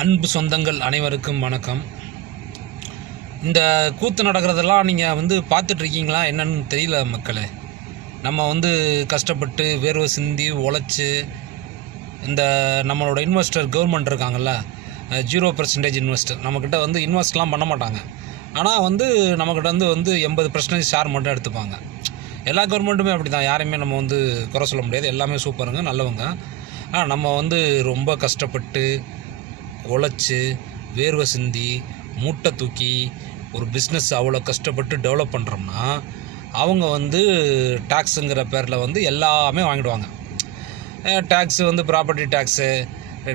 அன்பு சொந்தங்கள் அனைவருக்கும் வணக்கம். இந்த கூத்து நடக்கிறதெல்லாம் நீங்கள் பார்த்துட்ருக்கீங்களா என்னன்னு தெரியல மக்களே. நம்ம கஷ்டப்பட்டு வேர்வை சிந்தி உழைச்சி இந்த நம்மளோட இன்வெஸ்டர் கவர்மெண்ட் இருக்காங்கள்ல, 0% இன்வெஸ்டர் நம்மக்கிட்ட இன்வெஸ்ட்லாம் பண்ண மாட்டாங்க. ஆனால் நம்மக்கிட்ட 80% ஷேர் மட்டும் எடுத்துப்பாங்க. எல்லா கவர்மெண்ட்டுமே அப்படி தான், யாரையுமே நம்ம குறை சொல்ல முடியாது. எல்லாமே சூப்பருங்க, நல்லவங்க. ஆனால் நம்ம ரொம்ப கஷ்டப்பட்டு உழைச்சி வேர்வை சிந்தி மூட்டை தூக்கி ஒரு பிஸ்னஸ் அவ்வளோ கஷ்டப்பட்டு டெவலப் பண்ணுறோம்னா அவங்க டேக்ஸுங்கிற பேரில் எல்லாமே வாங்கிடுவாங்க. Tax property tax,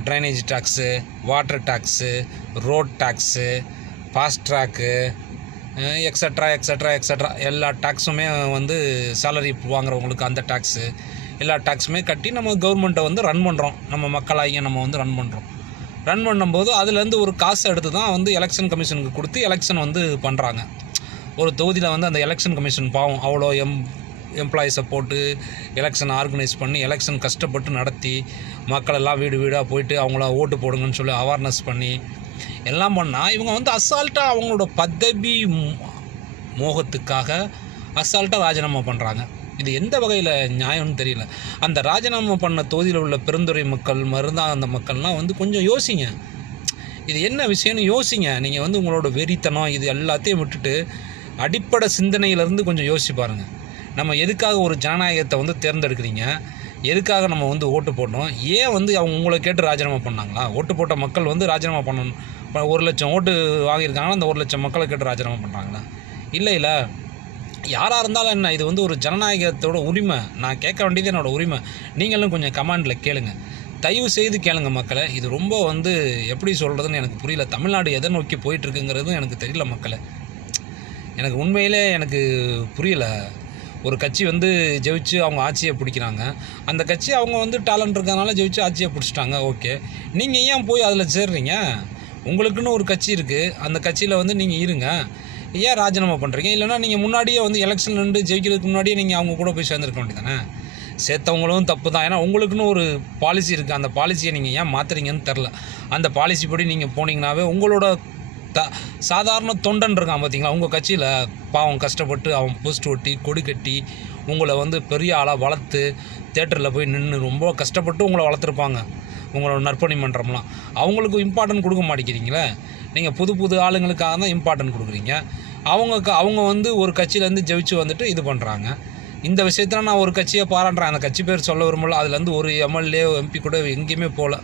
drainage tax, water tax, road tax, fast track, extra extra extra எல்லா டேக்ஸுமே சேலரி வாங்குறவங்களுக்கு அந்த டேக்ஸு, எல்லா டேக்ஸுமே கட்டி நம்ம கவர்மெண்ட்டை ரன் பண்ணுறோம். நம்ம மக்களாகிய நம்ம ரன் பண்ணுறோம். ரன் பண்ணும்போது அதுலேருந்து ஒரு காசை எடுத்து தான் எலெக்ஷன் கமிஷனுக்கு கொடுத்து எலெக்ஷன் பண்ணுறாங்க. ஒரு தொகுதியில் அந்த எலெக்ஷன் கமிஷன் பாவம் அவ்வளோ எம்ப்ளாயீஸை போட்டு எலெக்ஷன் ஆர்கனைஸ் பண்ணி எலெக்ஷன் கஷ்டப்பட்டு நடத்தி மக்களெல்லாம் வீடு வீடாக போயிட்டு அவங்கள ஓட்டு போடுங்கன்னு சொல்லி அவேர்னஸ் பண்ணி எல்லாம் பண்ணால் இவங்க அசால்ட்டாக அவங்களோட பதவி மோகத்துக்காக அசால்ட்டாக ராஜினாமா பண்ணுறாங்க. இது எந்த வகையில் நியாயம்னு தெரியல. அந்த ராஜினாமா பண்ண தொகுதியில் உள்ள பெருந்துறை மக்கள், அந்த மக்கள்லாம் கொஞ்சம் யோசிங்க. இது என்ன விஷயம்னு யோசிங்க. நீங்கள் உங்களோட வெறித்தனம் இது எல்லாத்தையும் விட்டுட்டு அடிப்படை சிந்தனையிலேருந்து கொஞ்சம் யோசிச்சு பாருங்கள். நம்ம எதுக்காக ஒரு ஜனநாயகத்தை தேர்ந்தெடுக்கிறீங்க? எதுக்காக நம்ம ஓட்டு போடணும்? ஏன் அவங்க உங்களை கேட்டு ராஜினாமா பண்ணாங்களா? ஓட்டு போட்ட மக்கள் ராஜினாமா பண்ணணும். 1,00,000 ஓட்டு வாங்கியிருக்காங்கன்னா அந்த 1,00,000 மக்களை கேட்டு ராஜினாமா பண்ணுறாங்களா? இல்லை. யாராக இருந்தாலும் என்ன, இது ஒரு ஜனநாயகத்தோட உரிமை. நான் கேட்க வேண்டியது என்னோடய உரிமை. நீங்களும் கொஞ்சம் கமெண்டில் கேளுங்க, தயவு செய்து கேளுங்க மக்களை. இது ரொம்ப எப்படி சொல்கிறதுன்னு எனக்கு புரியல. தமிழ்நாடு எதை நோக்கி போயிட்டுருக்குங்கிறதும் எனக்கு தெரியல மக்களை. எனக்கு உண்மையிலே எனக்கு புரியலை. ஒரு கட்சி ஜெயிச்சு அவங்க ஆட்சியை பிடிக்கிறாங்க. அந்த கட்சி அவங்க டேலண்ட் இருக்கிறதுனால ஜெயிச்சு ஆட்சியை பிடிச்சிட்டாங்க. ஓகே, நீங்கள் ஏன் போய் அதில் சேர்றீங்க? உங்களுக்குன்னு ஒரு கட்சி இருக்குது. அந்த கட்சியில் நீங்கள் இருங்க. ஏன் ராஜினாமா பண்ணுறீங்க? இல்லைனா நீங்கள் முன்னாடியே எலெக்ஷன் நின்று ஜெயிக்கிறதுக்கு முன்னாடியே நீங்கள் அவங்க கூட போய் சேர்ந்துருக்க வேண்டியதானே? சேர்த்தவங்களும் தப்பு தான். ஏன்னா உங்களுக்குன்னு ஒரு பாலிசி இருக்குது. அந்த பாலிசியை நீங்கள் ஏன் மாற்றுறீங்கன்னு தெரில. அந்த பாலிசி படி நீங்கள் போனீங்கன்னாவே உங்களோட சாதாரண தொண்டன் இருக்கான் பார்த்தீங்களா, உங்கள் கட்சியில் பாவம் கஷ்டப்பட்டு அவன் போஸ்ட் ஒட்டி கொடி கட்டி உங்களை பெரிய ஆளாக வளர்த்து தேட்டரில் போய் நின்று ரொம்ப கஷ்டப்பட்டு உங்களை வளர்த்துருப்பாங்க. உங்களோட நற்பணி மன்றம்லாம் அவங்களுக்கு இம்பார்ட்டன்ட் கொடுக்க மாட்டேங்கிறீங்களே. நீங்கள் புது ஆளுங்களுக்காக தான் இம்பார்ட்டன்ட் கொடுக்குறீங்க. அவங்க ஒரு கட்சியிலேருந்து ஜெயிச்சு இது பண்ணுறாங்க. இந்த விஷயத்தில் நான் ஒரு கட்சியை பாராட்டுறேன். அந்த கட்சி பேர் சொல்ல விரும்பல. அதுலேருந்து ஒரு எம்எல்ஏ எம்பி கூட எங்கேயுமே போகல.